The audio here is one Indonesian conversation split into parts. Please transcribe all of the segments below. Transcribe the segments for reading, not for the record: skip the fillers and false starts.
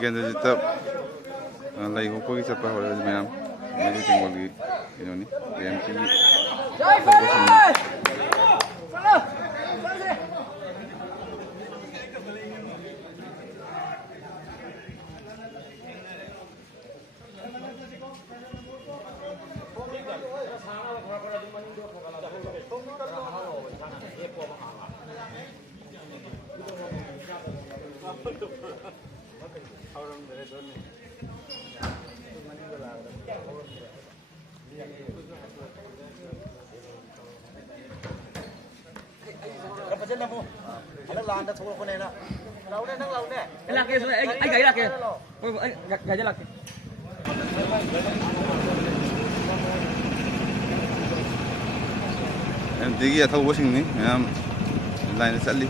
ꯇꯤꯀꯦꯟꯗ꯭ꯔꯖꯤꯠꯇ ꯂꯩ ꯍꯣꯛꯄꯒꯤ ꯆꯠꯄ ꯍꯧꯔꯦ ꯃꯌꯥꯝ ꯃꯦꯖꯤꯛ ꯆꯤꯡꯕꯒꯤ ꯀꯩꯅꯣꯅꯤ ꯀꯦꯝꯄꯤꯒꯤ Landa thua con này nè, lâu đấy, lâu đấy. Cái lạc kia, anh gãy lạc kia. Anh gãy cái lạc kia. Em tí kia thâu quá trình đi, em lại nó dẫn đi.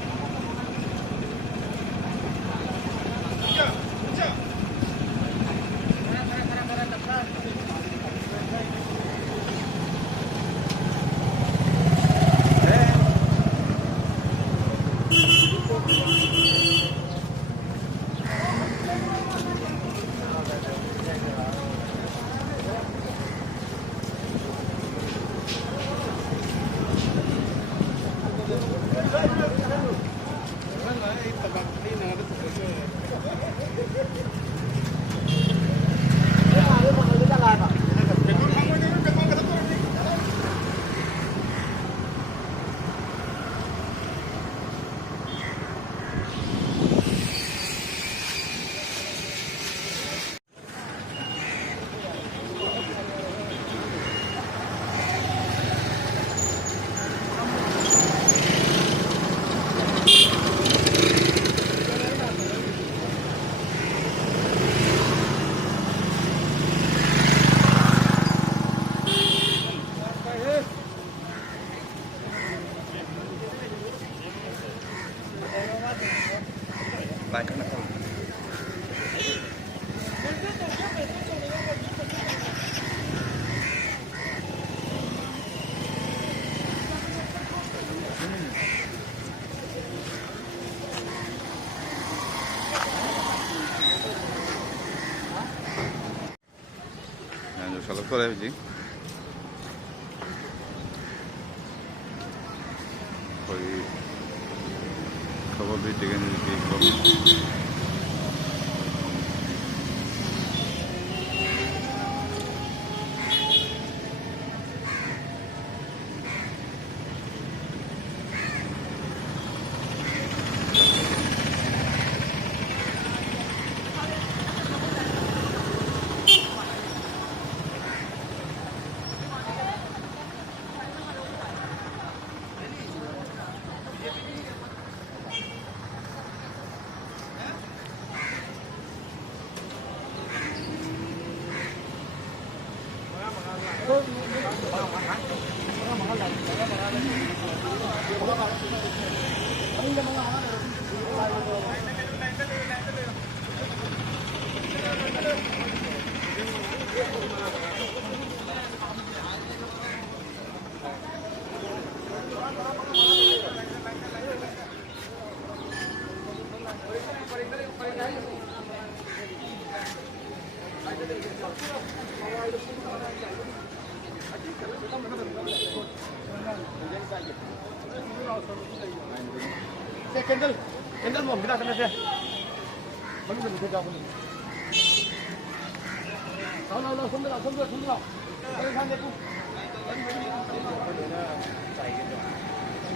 Lại cái này. Rồi salak করে জি ওই খবর দিতে গেলে Kendal mau kita sana sih. Mana tu kita pun. Kalau sumber. Kalau sana tu.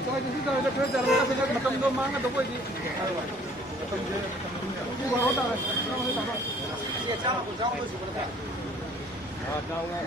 तो इसी तरह से फिर जर्मनी से जब मतलब दो मांगा तो कोई नहीं वो होता है ये जाओ तो शुरू करते हैं हां जाओगा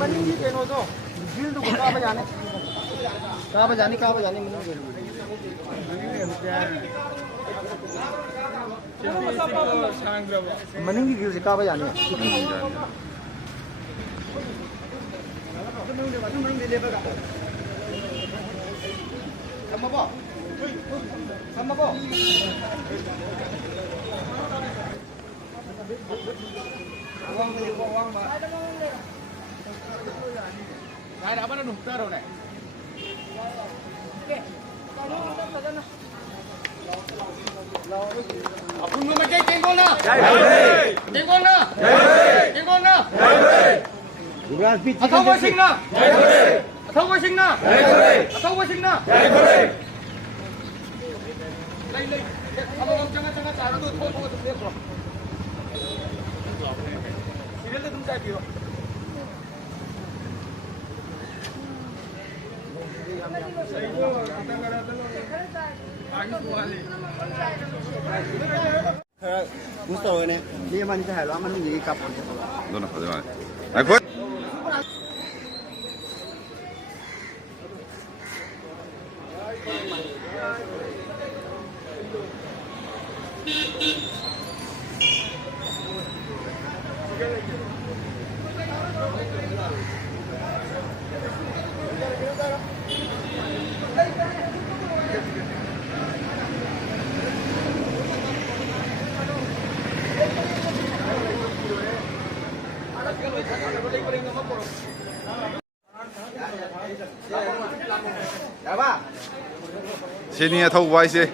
मनी के नो तो फील्ड को कहां पे जाने money Mending di sini kau bayar ni. Sama apa? Sama apa? Uang beli uang mbak. Ada apa nih? Taruh nih. Apun mo macam tengok na. Tengok na. Tengok na. Atau wasing na. Atau wasing na. Atau wasing na. Lay lay. Apa orang jangan cara tu thô tu lihat bro. Serial tu saya biro. Gusto ni. Ni man sa halo man ni kap. Doon na pa diba? Ay ko. Apa? Sini atau buai sih.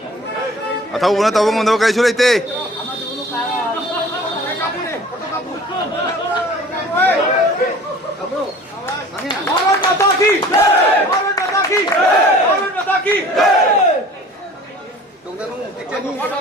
Atau bukan tahu mengenai kali sulit teh. Harun Mataki! Harun Mataki! Harun Mataki! Đúng rồi, đúng rồi. Đúng rồi.